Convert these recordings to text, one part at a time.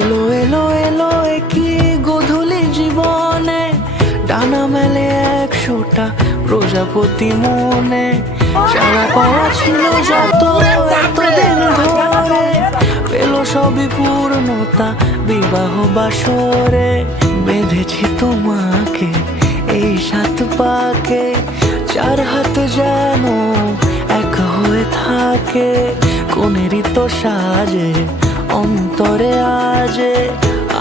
এলো এলো এলো কি গোধূলি জীবনে, ডানা মেলে 100টা প্রজাপতি মনে। চাওয়া পাওয়া ছিল যত এতদিন ধরে, পেল সবই পূর্ণতা বিবাহ বাসরে। বেঁধেছি তোমাকে এই 7 পাকে, 4 হাত যেন এক হয়ে থাকে। কোনেরই তো সাজে অন্তরে আজে,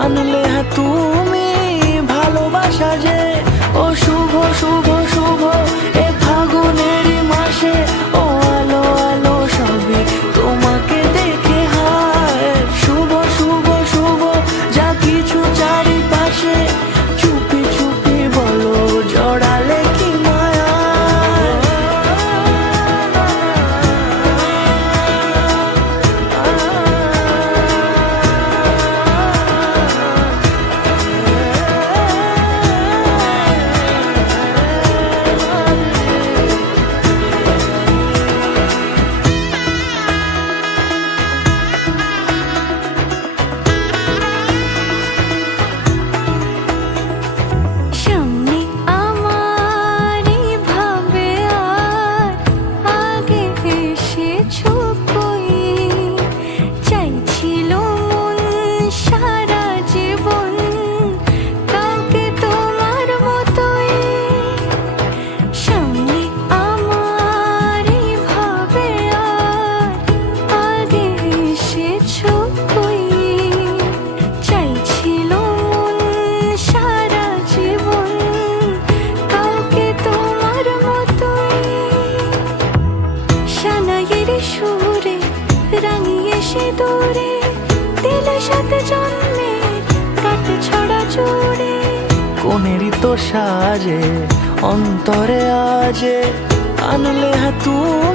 আনলে হ্যাঁ তুমি ভালোবাসা যে। ও শুভ শুভ শুভ এ ফাগুনেরই মাসে, ও আলো আলো সবই তোমাকে দেখে হায়। শুভ শুভ শুভ যা কিছু চারিপাশে, চুপি চুপি বলো জড়ালে কি মায়া। সুরে রাঙিয়ে সে দূরে দিলে 7 জন্মে কাট ছড়া জোড়ে। কোনেরই তো সাজে অন্তরে আজে, আনলে হ্যাঁ তুমি